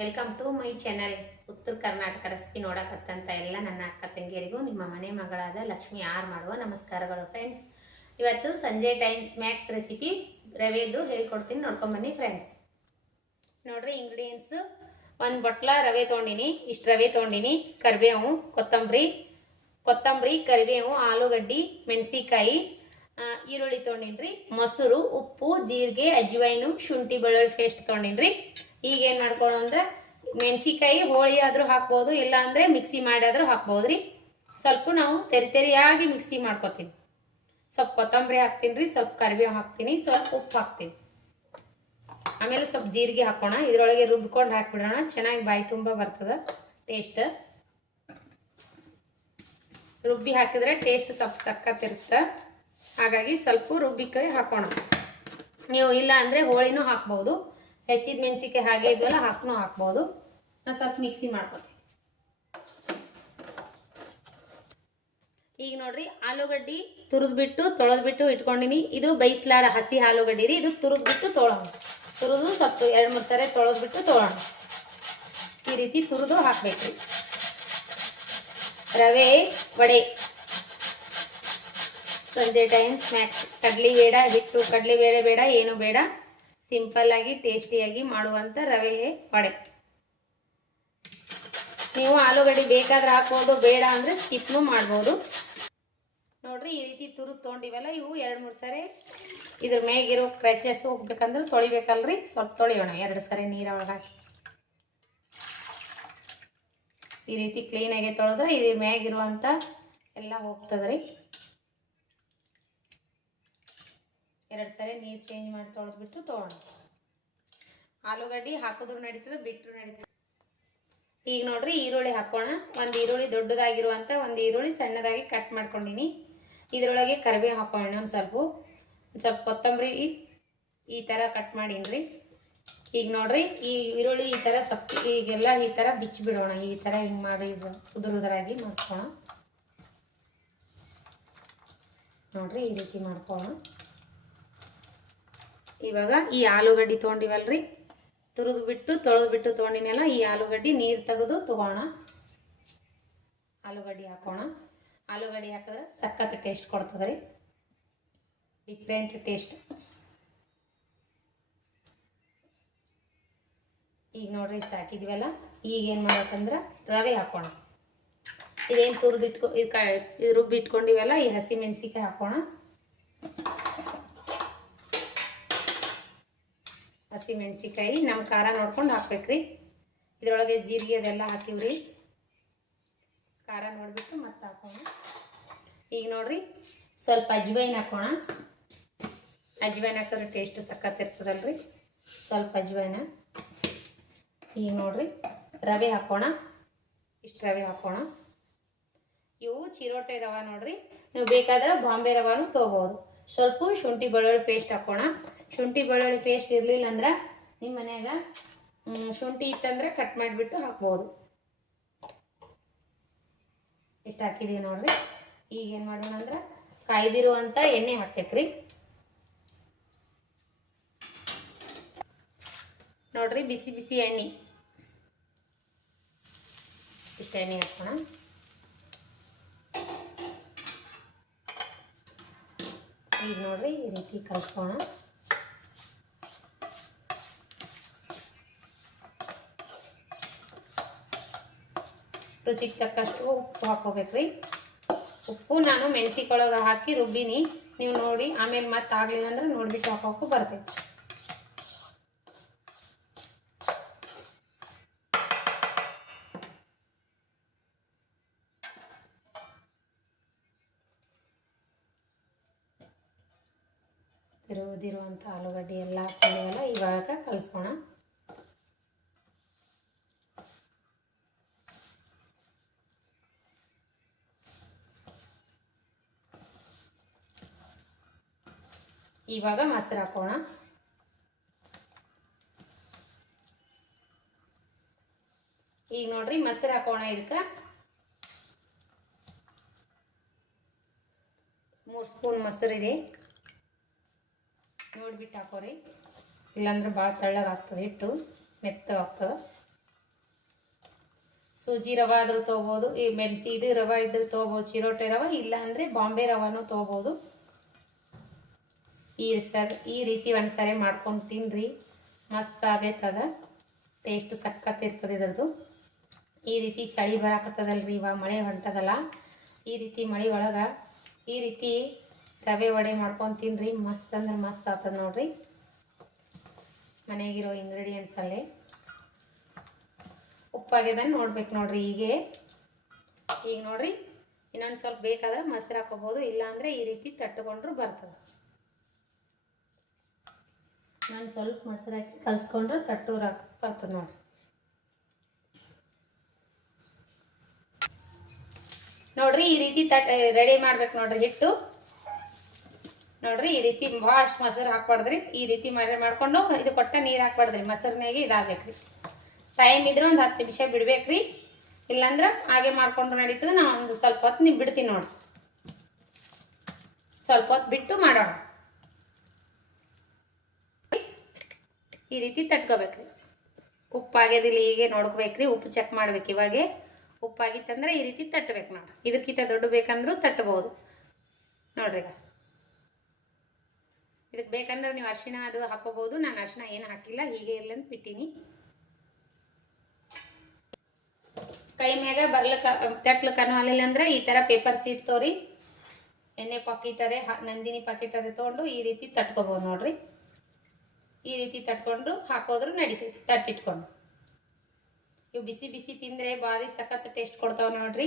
Welcome to my channel. ಉತ್ತರ Karnataka recipe ನೋಡಕತ್ತಂತ ಎಲ್ಲ ನನ್ನ ಅಕ್ಕ ತಂಗಿಯರಿಗೂ ನಿಮ್ಮ ಮನೆ ಮಗಳಾದ ಲಕ್ಷ್ಮಿ ಆರ್ ಮಾಡುವ ನಮಸ್ಕಾರಗಳು ಫ್ರೆಂಡ್ಸ್. ಇವತ್ತು ಸಂಜೆ ಟೈಮ್ ಸ್ನ್ಯಾಕ್ಸ್ ರೆಸಿಪಿ ರವೆದು ಹೇಳಿಕೊಡ್ತೀನಿ, ನೋಡ್ಕೊಂಬನ್ನಿ ಫ್ರೆಂಡ್ಸ್. ನೋಡ್ರಿ ಇಂಗ್ರೀಡಿಯೆಂಟ್ಸ್: ಒಂದು ಬಟ್ಲ ರವೆ ತೊಗೊಂಡಿನಿ, ಇಷ್ಟು ರವೆ ತೊಗೊಂಡಿನಿ, ಕರಿಬೇವು, ಕೊತ್ತಂಬರಿ, ಕರಿಬೇವು, ಆಲೂಗಡ್ಡಿ, ಮೆಣಸಿಕಾಯಿ, ಈರುಳ್ಳಿ ತೊಗೊಂಡಿನ್ರಿ, ಮೊಸರು, ಉಪ್ಪು, ಜೀರಿಗೆ, ಅಜ್ವೈನು, ಶುಂಠಿ ಬೆಳ್ಳುಳ್ಳಿ ಪೇಸ್ಟ್ ತೊಗೊಂಡಿನ್ರಿ. ಈಗ ಏನು ಮಾಡ್ಕೊಳ್ಳೋ ಅಂದ್ರೆ ಮೆಣಸಿಕಾಯಿ ಹೋಳಿ ಆದರೂ ಹಾಕ್ಬೋದು, ಇಲ್ಲ ಅಂದರೆ ಮಿಕ್ಸಿ ಮಾಡಿಯಾದರೂ ಹಾಕ್ಬೋದ್ರಿ. ಸ್ವಲ್ಪ ನಾವು ತೆರಿಯಾಗಿ ಮಿಕ್ಸಿ ಮಾಡ್ಕೊತೀನಿ. ಸ್ವಲ್ಪ ಕೊತ್ತಂಬರಿ ಹಾಕ್ತೀನಿ ರೀ, ಸ್ವಲ್ಪ ಕರಿಬೇವು ಹಾಕ್ತೀನಿ, ಸ್ವಲ್ಪ ಉಪ್ಪು ಹಾಕ್ತೀನಿ, ಆಮೇಲೆ ಸ್ವಲ್ಪ ಜೀರಿಗೆ ಹಾಕೋಣ. ಇದರೊಳಗೆ ರುಬ್ಕೊಂಡು ಹಾಕ್ಬಿಡೋಣ, ಚೆನ್ನಾಗಿ ಬಾಯಿ ತುಂಬ ಬರ್ತದೆ ಟೇಸ್ಟ್. ರುಬ್ಬಿ ಹಾಕಿದ್ರೆ ಟೇಸ್ಟ್ ಸ್ವಲ್ಪ ಸಕ್ಕತ್ತಿರುತ್ತೆ, ಹಾಗಾಗಿ ಸ್ವಲ್ಪ ರುಬ್ಬಿಕಾಯಿ ಹಾಕೋಣ. ನೀವು ಇಲ್ಲ ಅಂದರೆ ಹೋಳಿನೂ ಹಾಕ್ಬೋದು, ಹೆಚ್ಚಿದ ಮೆಣಸಿಕಾಯಿ ಹಾಗೆ ಇದ್ವಲ್ಲ ಹಾಕ್ಬೋದು. ನಾನು ಸ್ವಲ್ಪ ಮಿಕ್ಸಿ ಮಾಡ್ಕೊತೀನಿ. ಈಗ ನೋಡ್ರಿ ಆಲೂಗಡ್ಡಿ ತುರಿದ್ಬಿಟ್ಟು ತೊಳೆದ್ಬಿಟ್ಟು ಇಟ್ಕೊಂಡಿನಿ. ಇದು ಬೈಸ್ಲಾರ ಹಸಿ ಆಲೂಗಡ್ಡಿ ರೀ, ಇದು ತುರಿದ್ಬಿಟ್ಟು ತುರಿದು ಸ್ವಲ್ಪ 2-3 ಸರಿ ತೊಳೆದ್ಬಿಟ್ಟು ತೊಗೊಳ್ಳೋಣ. ಈ ರೀತಿ ತುರಿದು ಹಾಕ್ಬೇಕ್ರಿ. ರವೆ ವಡೆ ಸಂಜೆ ಟೈಮ್ ಸ್ನ್ಯಾಕ್ಸ್. ಕಡ್ಲಿ ಬೇಡ, ಹಿಟ್ಟು ಕಡ್ಲಿ ಬೇಡ, ಏನು ಬೇಡ, ಸಿಂಪಲ್ ಆಗಿ ಟೇಸ್ಟಿಯಾಗಿ ಮಾಡುವಂಥ ರವೆ ವಡೆ. ನೀವು ಆಲೂಗಡ್ಡೆ ಬೇಕಾದ್ರೆ ಹಾಕ್ಬೋದು, ಬೇಡ ಅಂದರೆ ಸ್ಕಿಪ್ನು ಮಾಡ್ಬೋದು. ನೋಡ್ರಿ ಈ ರೀತಿ ತುರಿದು ತೊಗೊಂಡಿವಲ್ಲ, ಇವು 2-3 ಸರಿ ಇದ್ರ ಮ್ಯಾಗಿರೋ ಕ್ರಚಸ್ ಹೋಗ್ಬೇಕಂದ್ರೆ ತೊಳಿಬೇಕಲ್ರಿ, ಸ್ವಲ್ಪ ತೊಳಿಯೋಣ 2 ಸರಿ ನೀರೊಳಗೆ ಹಾಕಿ. ಈ ರೀತಿ ಕ್ಲೀನಾಗಿ ತೊಳೆದ್ರೆ ಇದ್ರ ಮ್ಯಾಗಿರುವಂಥ ಎಲ್ಲ ಹೋಗ್ತದ್ರಿ. 2 ಸರಿ ನೀರು ಚೇಂಜ್ ಮಾಡಿ ತೊಳೆದ್ಬಿಟ್ಟು ತೊಗೊಳ್ಳೋಣ. ಆಲೂಗಡ್ಡೆ ಹಾಕಿದ್ರು ನಡೀತದೆ, ಬಿಟ್ಟರು ನಡೀತದೆ. ಈಗ ನೋಡ್ರಿ ಈರುಳ್ಳಿ ಹಾಕೋಣ. ಒಂದು ಈರುಳ್ಳಿ ದೊಡ್ಡದಾಗಿರುವಂಥ ಒಂದು ಈರುಳ್ಳಿ ಸಣ್ಣದಾಗಿ ಕಟ್ ಮಾಡ್ಕೊಂಡಿನಿ. ಇದರೊಳಗೆ ಕರಿಬೇವು ಹಾಕೋಣ, ಒಂದು ಸ್ವಲ್ಪ ಕೊತ್ತಂಬರಿ ಈ ಥರ ಕಟ್ ಮಾಡೀನಿ. ಈಗ ನೋಡ್ರಿ ಈ ಈರುಳ್ಳಿ ಈ ಥರ ಈಗೆಲ್ಲ ಈ ಥರ ಬಿಚ್ಚಿಬಿಡೋಣ. ಈ ಥರ ಹಿಂಗೆ ಮಾಡಿ ಉದುರಾಗಿ ಮಾಡ್ಕೋಣ. ನೋಡ್ರಿ ಈ ರೀತಿ ಮಾಡ್ಕೋಣ. ಇವಾಗ ಈ ಆಲೂಗಡ್ಡೆ ತೊಗೊಂಡಿವಲ್ರಿ, ತೊಳೆದ್ಬಿಟ್ಟು ತೊಗೊಂಡಿನಲ್ಲ, ಈ ಆಲೂಗಡ್ಡೆ ನೀರು ತೆಗೆದು ತೊಗೋಣ. ಆಲೂಗಡ್ಡೆ ಹಾಕೋಣ. ಆಲೂಗಡ್ಡೆ ಹಾಕಿದ್ರೆ ಸಖತ್ ಟೇಸ್ಟ್ ಕೊಡ್ತದೆ ರೀ, ಡಿಫ್ರೆಂಟ್ ಟೇಸ್ಟ್. ಈಗ ನೋಡ್ರಿ ಇಷ್ಟು ಹಾಕಿದ್ವಲ್ಲ, ಈಗ ಏನು ಮಾಡ್ಬೇಕಂದ್ರೆ ರವೆ ಹಾಕೋಣ. ಇದೇನು ಇದು ರುಬ್ಬಿಟ್ಕೊಂಡಿವಲ್ಲ, ಈ ಹಸಿ ಮೆಣಸಿಕಾಯಿ ಹಾಕೋಣ. ಹಸಿ ಮೆಣಸಿಕಾಯಿ ನಮ್ಮ ಖಾರ ನೋಡ್ಕೊಂಡು ಹಾಕ್ಬೇಕ್ರಿ. ಇದರೊಳಗೆ ಜೀರಿಗೆ ಅದೆಲ್ಲ ಹಾಕಿವ್ರಿ, ಖಾರ ನೋಡಿಬಿಟ್ಟು ಮತ್ತೆ ಹಾಕೋಣ. ಈಗ ನೋಡ್ರಿ ಸ್ವಲ್ಪ ಅಜ್ವೈನ್ ಹಾಕೋಣ. ಅಜ್ವೈನ್ ಹಾಕಿದ್ರೆ ಟೇಸ್ಟ್ ಸಖತ್ತಿರ್ತದಲ್ರಿ, ಸ್ವಲ್ಪ ಅಜ್ವೈನ. ಈಗ ನೋಡ್ರಿ ರವೆ ಹಾಕೋಣ. ಇಷ್ಟು ರವೆ ಹಾಕೋಣ. ಇವು ಚಿರೋಟೆ ರವೆ ನೋಡ್ರಿ, ನೀವು ಬೇಕಾದ್ರೆ ಬಾಂಬೆ ರವಾನು ತೊಗೋಬೋದು. ಸ್ವಲ್ಪ ಶುಂಠಿ ಬೆಳ್ಳುಳ್ಳಿ ಪೇಸ್ಟ್ ಹಾಕೋಣ. ಶುಂಠಿ ಬೆಳ್ಳುಳ್ಳಿ ಪೇಸ್ಟ್ ಇರಲಿಲ್ಲ ಅಂದ್ರೆ ನಿಮ್ಮ ಮನ್ಯಾಗ ಶುಂಠಿ ಇತ್ತಂದ್ರೆ ಕಟ್ ಮಾಡಿಬಿಟ್ಟು ಹಾಕ್ಬೋದು. ಇಷ್ಟು ಹಾಕಿದೀವಿ ನೋಡ್ರಿ. ಈಗ ಏನು ಮಾಡೋಣ ಅಂದ್ರೆ ಕಾಯ್ದಿರುವಂಥ ಎಣ್ಣೆ ಹಾಕ್ಬೇಕ್ರಿ. ನೋಡ್ರಿ ಬಿಸಿ ಎಣ್ಣೆ, ಇಷ್ಟು ಎಣ್ಣೆ ಹಾಕೋಣ. ಈಗ ನೋಡ್ರಿ ಈ ರೀತಿ ಕಲ್ಸ್ಕೋಣ. ರುಚಿಗೆ ತಕ್ಕಷ್ಟು ಉಪ್ಪು ಹಾಕೋಬೇಕ್ರಿ. ಉಪ್ಪು ನಾನು ಮೆಣಸಿಕೊಳಗೆ ಹಾಕಿ ರುಬ್ಬಿನಿ, ನೀವು ನೋಡಿ ಆಮೇಲೆ ಮತ್ತೆ ಆಗಲಿಲ್ಲ ಅಂದ್ರೆ ನೋಡ್ಬಿಟ್ಟು ಹಾಕೋಕ್ಕೂ ಬರ್ತೈತಿ. ತಿರುವುದಿರುವಂಥ ಆಲೂಗಡ್ಡೆ ಎಲ್ಲ ಹಾಕೊಂಡಿವಲ್ಲ, ಇವಾಗ ಕಲಿಸ್ಕೋಣ. ಇವಾಗ ಮೊಸರು ಹಾಕೋಣ. ಈಗ ನೋಡ್ರಿ ಮೊಸರು ಹಾಕೋಣ. ಇದಕ್ಕೆ 3 ಸ್ಪೂನ್ ಮೊಸರು ಇದೆ, ನೋಡ್ಬಿಟ್ಟು ಹಾಕೋರಿ. ಇಲ್ಲಾಂದ್ರೆ ಭಾಳ ತೆಳ್ಳಗಾಗ್ತದೆ, ಹಿಟ್ಟು ಮೆತ್ತಗಾಗ್ತದೆ. ಸೂಜಿ ರವೆ ಆದರೂ ತೊಗೋಬೋದು, ಈ ಇದು ರವೆ ಇದ್ರೆ ತೊಗೋಬೋದು, ಚಿರೋಟೆ ರವೆ, ಇಲ್ಲ ಅಂದರೆ ಬಾಂಬೆ ರವಾನು ತೊಗೋಬೋದು. ಈ ರೀತಿ ಒಂದ್ಸರಿ ಮಾಡ್ಕೊಂಡು ತಿನ್ನಿರಿ, ಮಸ್ತ್ ಆಗೈತದ, ಟೇಸ್ಟ್ ಸಖತ್ ಇರ್ತದೆ ಇದ್ರದ್ದು. ಈ ರೀತಿ ಚಳಿ ಬರಾಕತ್ತದಲ್ರಿ, ಇವಾಗ ಮಳೆ ಹೊಂಟದಲ್ಲ, ಈ ರೀತಿ ಮಳೆ ಒಳಗೆ ಈ ರೀತಿ ರವೆ ವಡೆ ಮಾಡ್ಕೊಂಡು ತಿನ್ನಿರಿ, ಮಸ್ತ್ ಅಂದ್ರೆ ಮಸ್ತ್ ಆಗ್ತದೆ ನೋಡ್ರಿ. ಮನೆಗಿರೋ ಇಂಗ್ರೀಡಿಯೆಂಟ್ಸಲ್ಲೇ ಉಪ್ಪಾಗ್ಯದನ್ನು ನೋಡ್ಬೇಕು ನೋಡ್ರಿ. ಈಗ ನೋಡ್ರಿ, ಇನ್ನೊಂದು ಸ್ವಲ್ಪ ಬೇಕಾದ್ರೆ ಮೊಸರು ಹಾಕೋಬೋದು, ಇಲ್ಲಾಂದರೆ ಈ ರೀತಿ ತಟ್ಟುಕೊಂಡ್ರು ಬರ್ತದೆ. ನಾನು ಸ್ವಲ್ಪ ಮೊಸರು ಹಾಕಿ ಕಲಿಸ್ಕೊಂಡ್ರೆ ತಟ್ಟೂರು ಹಾಕ್ತದೆ ನೋಡಿ. ನೋಡ್ರಿ ಈ ರೀತಿ ರೆಡಿ ಮಾಡ್ಬೇಕು ನೋಡ್ರಿ ಹಿಟ್ಟು. ನೋಡ್ರಿ ಈ ರೀತಿ ಭಾಳಷ್ಟು ಮೊಸರು ಹಾಕ್ಬಾರ್ದ್ರಿ, ಈ ರೀತಿ ಮಾಡ್ಕೊಂಡು ಇದು ಕೊಟ್ಟ ನೀರು ಹಾಕ್ಬಾರ್ದ್ರಿ, ಮೊಸರಿನಾಗೆ ಇದಾಗಬೇಕ್ರಿ. ಟೈಮ್ ಇದ್ರೆ ಒಂದು 10 ನಿಮಿಷ ಬಿಡ್ಬೇಕ್ರಿ, ಇಲ್ಲಾಂದ್ರೆ ಹಾಗೆ ಮಾಡ್ಕೊಂಡ್ರೆ ನಡೀತದೆ. ನಾನು ಒಂದು ಸ್ವಲ್ಪ ಹೊತ್ತು ನೀವು ಬಿಡ್ತೀನಿ ನೋಡ್ರಿ, ಸ್ವಲ್ಪ ಹೊತ್ತು ಬಿಟ್ಟು ಮಾಡೋಣ. ಈ ರೀತಿ ತಟ್ಕೋಬೇಕ್ರಿ. ಉಪ್ಪಾಗ್ಯದಿಲ್ಲ ಹೀಗೆ ನೋಡ್ಕೋಬೇಕ್ರಿ, ಉಪ್ಪು ಚೆಕ್ ಮಾಡ್ಬೇಕು. ಇವಾಗೆ ಉಪ್ಪಾಗಿತ್ತಂದ್ರೆ ಈ ರೀತಿ ತಟ್ಟಬೇಕು ನೋಡ್ರಿ. ಇದಕ್ಕಿಂತ ದೊಡ್ಡ ಬೇಕಂದ್ರೂ ತಟ್ಟಬಹುದು ನೋಡ್ರಿ. ಇದಕ್ಕೆ ಬೇಕಂದ್ರೆ ನೀವು ಅರಿಶಿಣ ಅದು ಹಾಕೋಬಹುದು, ನಾನು ಅರಿಶಿಣ ಏನು ಹಾಕಿಲ್ಲ, ಹೀಗೆ ಇರಲಿ ಅಂತ ಬಿಟ್ಟಿನಿ. ಕೈ ಮ್ಯಾಗ ತಟ್ಲಕ್ಕೆ ಅನ್ನೋಲಿಲ್ಲ ಅಂದ್ರೆ ಈ ಥರ ಪೇಪರ್ ಸೀಟ್ ತೋರಿ, ಎಣ್ಣೆ ಪಾಕಿಟರೆ ನಂದಿನಿ ಪಾಕಿಟರೆ ತೊಗೊಂಡು ಈ ರೀತಿ ತಟ್ಕೋಬಹುದು ನೋಡ್ರಿ. ಈ ರೀತಿ ತಟ್ಕೊಂಡು ಹಾಕೋದ್ರು ನಡೀತೈತಿ, ತಟ್ಟಿಟ್ಕೊಂಡು. ಇವು ಬಿಸಿ ಬಿಸಿ ತಿಂದರೆ ಭಾರಿ ಸಖತ್ ಟೇಸ್ಟ್ ಕೊಡ್ತಾವೆ ನೋಡ್ರಿ.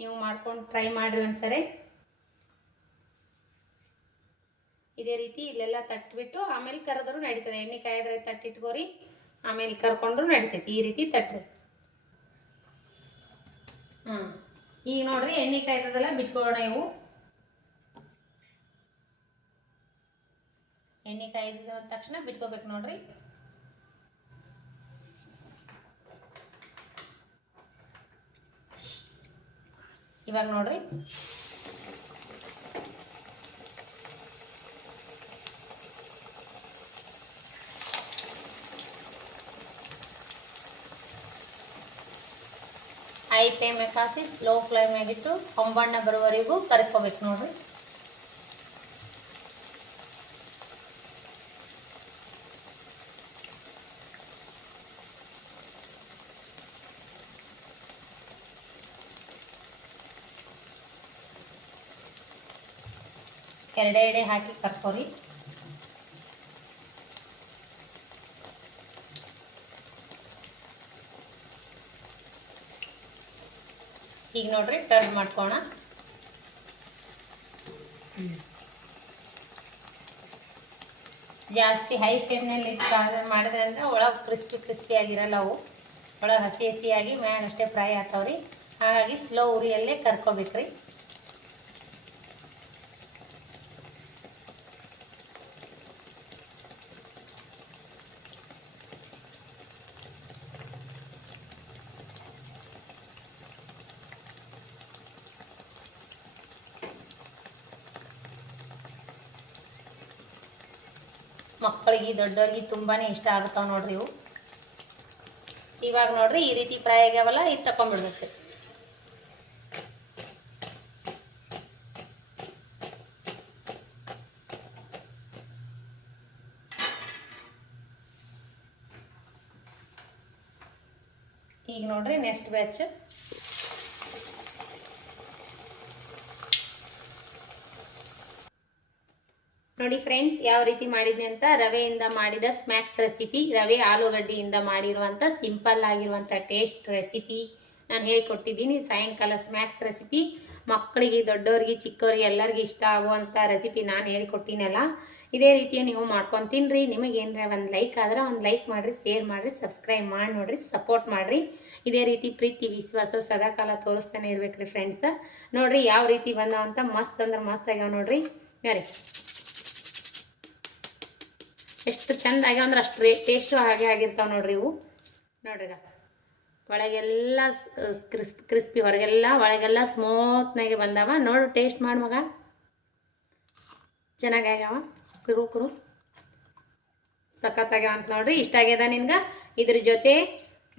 ನೀವು ಮಾಡ್ಕೊಂಡು ಟ್ರೈ ಮಾಡಿರಿ ಒಂದ್ಸರಿ. ಇದೇ ರೀತಿ ಇಲ್ಲೆಲ್ಲ ತಟ್ಬಿಟ್ಟು ಆಮೇಲೆ ಕರೆದ್ರು ನಡೀತದೆ. ಎಣ್ಣೆ ಕಾಯಿದ್ರೆ ತಟ್ಟಿಟ್ಕೋರಿ, ಆಮೇಲೆ ಕರ್ಕೊಂಡ್ರು ನಡೀತೈತಿ. ಈ ರೀತಿ ತಟ್ರಿ. ಈಗ ನೋಡ್ರಿ ಎಣ್ಣೆ ಕಾಯ್ದದೆಲ್ಲ ಬಿಟ್ಕೊಳ್ಳೋಣ. ಇವು ಎಣ್ಣೆ ಕಾಯ್ದ ತಕ್ಷಣ ಬಿಟ್ಕೋಬೇಕು ನೋಡ್ರಿ. ಇವಾಗ ನೋಡ್ರಿ ಹೈ ಫ್ಲೇಮ್ ಹಾಕಿ ಸ್ಲೋ ಫ್ಲೇಮ್ ಆಗಿಟ್ಟು ಹೊಂಬಣ್ಣ ಬರುವವರೆಗೂ ಕರ್ಕೋಬೇಕು ನೋಡ್ರಿ. ಎರಡೆ ಹಾಕಿ ಕರ್ಕೋರಿ. ಈಗ ನೋಡ್ರಿ ಟರ್ನ್ ಮಾಡ್ಕೋಣ. ಜಾಸ್ತಿ ಹೈ ಫ್ಲೇಮ್ನಲ್ಲಿ ಮಾಡಿದ್ರೆ ಅಂದ್ರೆ ಒಳಗೆ ಕ್ರಿಸ್ಪಿ ಆಗಿರಲ್ಲ, ಅವು ಒಳಗೆ ಹಸಿಯಾಗಿ ಮ್ಯಾನ್ ಅಷ್ಟೇ ಫ್ರೈ ಆಗ್ತಾವ್ರಿ. ಹಾಗಾಗಿ ಸ್ಲೋ ಉರಿಯಲ್ಲೇ ಕರ್ಕೋಬೇಕ್ರಿ. ಮಕ್ಕಳಿಗೆ ದೊಡ್ಡವ್ರಿಗೆ ತುಂಬಾನೇ ಇಷ್ಟ ಆಗುತ್ತಾವ ನೋಡ್ರಿ ಇವು. ಇವಾಗ ನೋಡ್ರಿ ಈ ರೀತಿ ಫ್ರೈ ಆಗ್ಯಾವಲ್ಲ, ಇದು ತಕೊಂಡ್ಬಿಡ್ಬೇಕು. ಈಗ ನೋಡ್ರಿ ನೆಕ್ಸ್ಟ್ ಬ್ಯಾಚ್. ನೋಡಿ ಫ್ರೆಂಡ್ಸ್, ಯಾವ ರೀತಿ ಮಾಡಿದ್ನಿ ಅಂತ. ರವೆಯಿಂದ ಮಾಡಿದ ಸ್ನ್ಯಾಕ್ಸ್ ರೆಸಿಪಿ, ರವೆ ಆಲೂಗಡ್ಡೆಯಿಂದ ಮಾಡಿರುವಂಥ ಸಿಂಪಲ್ ಆಗಿರುವಂಥ ಟೇಸ್ಟ್ ರೆಸಿಪಿ ನಾನು ಹೇಳಿಕೊಟ್ಟಿದ್ದೀನಿ. ಸಾಯಂಕಾಲ ಸ್ನ್ಯಾಕ್ಸ್ ರೆಸಿಪಿ ಮಕ್ಕಳಿಗೆ, ದೊಡ್ಡವ್ರಿಗೆ, ಚಿಕ್ಕವ್ರಿಗೆ ಎಲ್ಲರಿಗೂ ಇಷ್ಟ ಆಗುವಂಥ ರೆಸಿಪಿ ನಾನು ಹೇಳಿಕೊಟ್ಟಿನಲ್ಲ. ಇದೇ ರೀತಿಯ ನೀವು ಮಾಡ್ಕೊಂಡು ತಿನ್ನಿರಿ. ನಿಮಗೇನರ ಒಂದು ಲೈಕ್ ಆದ್ರೆ ಒಂದು ಲೈಕ್ ಮಾಡಿರಿ, ಶೇರ್ ಮಾಡಿರಿ, ಸಬ್ಸ್ಕ್ರೈಬ್ ಮಾಡಿ ನೋಡಿರಿ, ಸಪೋರ್ಟ್ ಮಾಡಿರಿ. ಇದೇ ರೀತಿ ಪ್ರೀತಿ ವಿಶ್ವಾಸ ಸದಾಕಾಲ ತೋರಿಸ್ತಾನೆ ಇರ್ಬೇಕ್ರಿ ಫ್ರೆಂಡ್ಸ್. ನೋಡಿರಿ ಯಾವ ರೀತಿ ಬಂದಾವ ಅಂತ. ಮಸ್ತ್ ಅಂದ್ರೆ ಮಸ್ತ್ ಆಗ್ಯಾವ ನೋಡ್ರಿ. ಯಾರಿ ಎಷ್ಟು ಚಂದ ಆಗ್ಯಾವ ಅಂದ್ರೆ ಅಷ್ಟು ಟೇಸ್ಟು ಹಾಗೆ ಆಗಿರ್ತಾವೆ ನೋಡ್ರಿ ಇವು. ನೋಡ್ರಿ ಒಳಗೆಲ್ಲ ಕ್ರಿಸ್ಪಿ, ಹೊರಗೆಲ್ಲ ಒಳಗೆಲ್ಲ ಸ್ಮೂತ್ನಾಗೆ ಬಂದಾವ. ನೋಡು ಟೇಸ್ಟ್ ಮಾಡಿ ಮಗ, ಚೆನ್ನಾಗಿ ಆಗ್ಯಾವ, ಕುರು ಸಖತ್ತಾಗ್ಯಾವ ಅಂತ ನೋಡ್ರಿ. ಇಷ್ಟ ಆಗ್ಯದ ನಿನ್ಗೆ? ಇದ್ರ ಜೊತೆ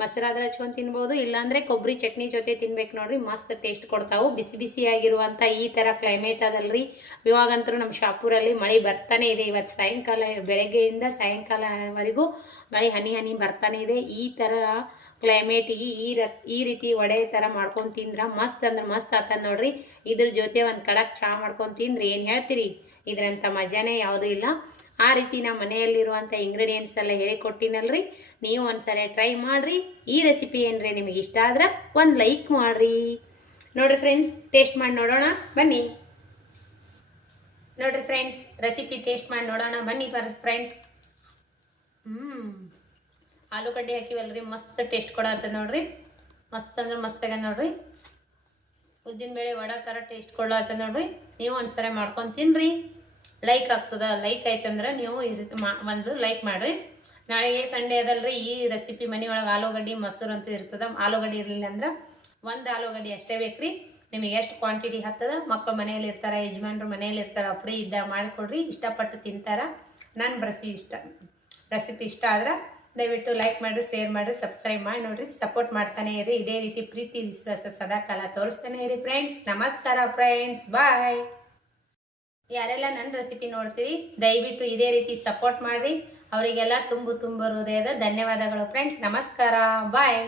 ಮೊಸರಾದ್ರೆ ಹಚ್ಕೊಂಡು ತಿನ್ಬೋದು, ಇಲ್ಲಾಂದರೆ ಕೊಬ್ಬರಿ ಚಟ್ನಿ ಜೊತೆ ತಿನ್ಬೇಕು ನೋಡ್ರಿ, ಮಸ್ತ್ ಟೇಸ್ಟ್ ಕೊಡ್ತಾವೆ. ಬಿಸಿ ಬಿಸಿಯಾಗಿರುವಂಥ ಈ ಥರ ಕ್ಲೈಮೇಟ್ ಅದಲ್ರಿ. ಇವಾಗಂತೂ ನಮ್ಮ ಶಾಪೂರಲ್ಲಿ ಮಳೆ ಬರ್ತಾನೆ ಇದೆ. ಇವತ್ತು ಸಾಯಂಕಾಲ, ಬೆಳಗ್ಗೆಯಿಂದ ಸಾಯಂಕಾಲವರೆಗೂ ಮಳೆ ಹನಿ ಹನಿ ಬರ್ತಾನೆ ಇದೆ. ಈ ಥರ ಕ್ಲೈಮೇಟಿಗೆ ಈ ರೀತಿ ವಡೆ ಥರ ಮಾಡ್ಕೊಂಡು ತಿಂದ್ರೆ ಮಸ್ತ್ ಅಂದ್ರೆ ಮಸ್ತ್ ಆಗ್ತದೆ ನೋಡ್ರಿ. ಇದ್ರ ಜೊತೆ ಒಂದು ಕಡಕ್ ಚಹಾ ಮಾಡ್ಕೊಂಡು ತಿಂದ್ರೆ ಏನು ಹೇಳ್ತೀರಿ, ಇದ್ರಂಥ ಮಜಾನೇ ಯಾವುದೂ ಇಲ್ಲ. ಆ ರೀತಿ ನಮ್ಮ ಮನೆಯಲ್ಲಿರುವಂಥ ಇಂಗ್ರೀಡಿಯೆಂಟ್ಸ್ ಎಲ್ಲ ಹೇಳಿಕೊಟ್ಟಿನಲ್ರಿ, ನೀವು ಒಂದ್ಸರಿ ಟ್ರೈ ಮಾಡಿರಿ. ಈ ರೆಸಿಪಿ ಏನ್ರಿ ನಿಮಗೆ ಇಷ್ಟ ಆದ್ರೆ ಒಂದು ಲೈಕ್ ಮಾಡಿರಿ. ನೋಡಿರಿ ಫ್ರೆಂಡ್ಸ್, ಟೇಸ್ಟ್ ಮಾಡಿ ನೋಡೋಣ ಬನ್ನಿ. ನೋಡಿರಿ ಫ್ರೆಂಡ್ಸ್, ರೆಸಿಪಿ ಟೇಸ್ಟ್ ಮಾಡಿ ನೋಡೋಣ ಬನ್ನಿ ಫ್ರೆಂಡ್ಸ್. ಆಲೂಗಡ್ಡೆ ಹಾಕಿವಲ್ರಿ, ಮಸ್ತ್ ಟೇಸ್ಟ್ ಕೊಡತ್ತೆ ನೋಡ್ರಿ. ಮಸ್ತ್ ಅಂದ್ರೆ ಮಸ್ತ್ ಆಗ್ಯದ ನೋಡ್ರಿ. ಉದ್ದಿನಬೇಳೆ ವಡೆ ಥರ ಟೇಸ್ಟ್ ಕೊಡತ್ತೆ ನೋಡ್ರಿ. ನೀವು ಒಂದ್ಸರಿ ಮಾಡ್ಕೊಂಡು ತಿನ್ನಿರಿ. ಲೈಕ್ ಆಗ್ತದ, ಲೈಕ್ ಆಯ್ತಂದ್ರೆ ನೀವು ಒಂದು ಲೈಕ್ ಮಾಡಿರಿ. ನಾಳೆಗೆ ಸಂಡೇ ಅದಲ್ರಿ, ಈ ರೆಸಿಪಿ ಮನೆಯೊಳಗೆ ಆಲೂಗಡ್ಡೆ ಮೊಸರು ಅಂತೂ ಇರ್ತದೆ. ಆಲೂಗಡ್ಡೆ ಇರಲಿಲ್ಲ ಅಂದ್ರೆ ಒಂದು ಆಲೂಗಡ್ಡೆ ಅಷ್ಟೇ ಬೇಕ್ರಿ. ನಿಮಗೆ ಎಷ್ಟು ಕ್ವಾಂಟಿಟಿ ಹತ್ತದ, ಮಕ್ಕಳು ಮನೆಯಲ್ಲಿ ಇರ್ತಾರೆ, ಯಜಮಾನ್ರು ಮನೆಯಲ್ಲಿ ಇರ್ತಾರೆ, ಫ್ರೀ ಇದ್ದಾಗ ಮಾಡಿಕೊಡ್ರಿ, ಇಷ್ಟಪಟ್ಟು ತಿಂತಾರೆ. ನನ್ನ ರೆಸಿಪಿ ಇಷ್ಟ ಆದ್ರೆ ದಯವಿಟ್ಟು ಲೈಕ್ ಮಾಡಿರಿ, ಶೇರ್ ಮಾಡಿರಿ, ಸಬ್ಸ್ಕ್ರೈಬ್ ಮಾಡಿ ನೋಡಿರಿ. ಸಪೋರ್ಟ್ ಮಾಡ್ತಾನೆ ಇರಿ. ಇದೇ ರೀತಿ ಪ್ರೀತಿ ವಿಶ್ವಾಸ ಸದಾಕಾಲ ತೋರಿಸ್ತಾನೆ ಇರಿ ಫ್ರೆಂಡ್ಸ್. ನಮಸ್ಕಾರ ಫ್ರೆಂಡ್ಸ್, ಬಾಯ್. ಯಾರೆಲ್ಲ ನನ್ನ ರೆಸಿಪಿ ನೋಡ್ತೀರಿ ದಯವಿಟ್ಟು ಇದೇ ರೀತಿ ಸಪೋರ್ಟ್ ಮಾಡಿರಿ. ಅವರಿಗೆಲ್ಲ ತುಂಬ ಹೃದಯದ ಧನ್ಯವಾದಗಳು ಫ್ರೆಂಡ್ಸ್. ನಮಸ್ಕಾರ, ಬಾಯ್.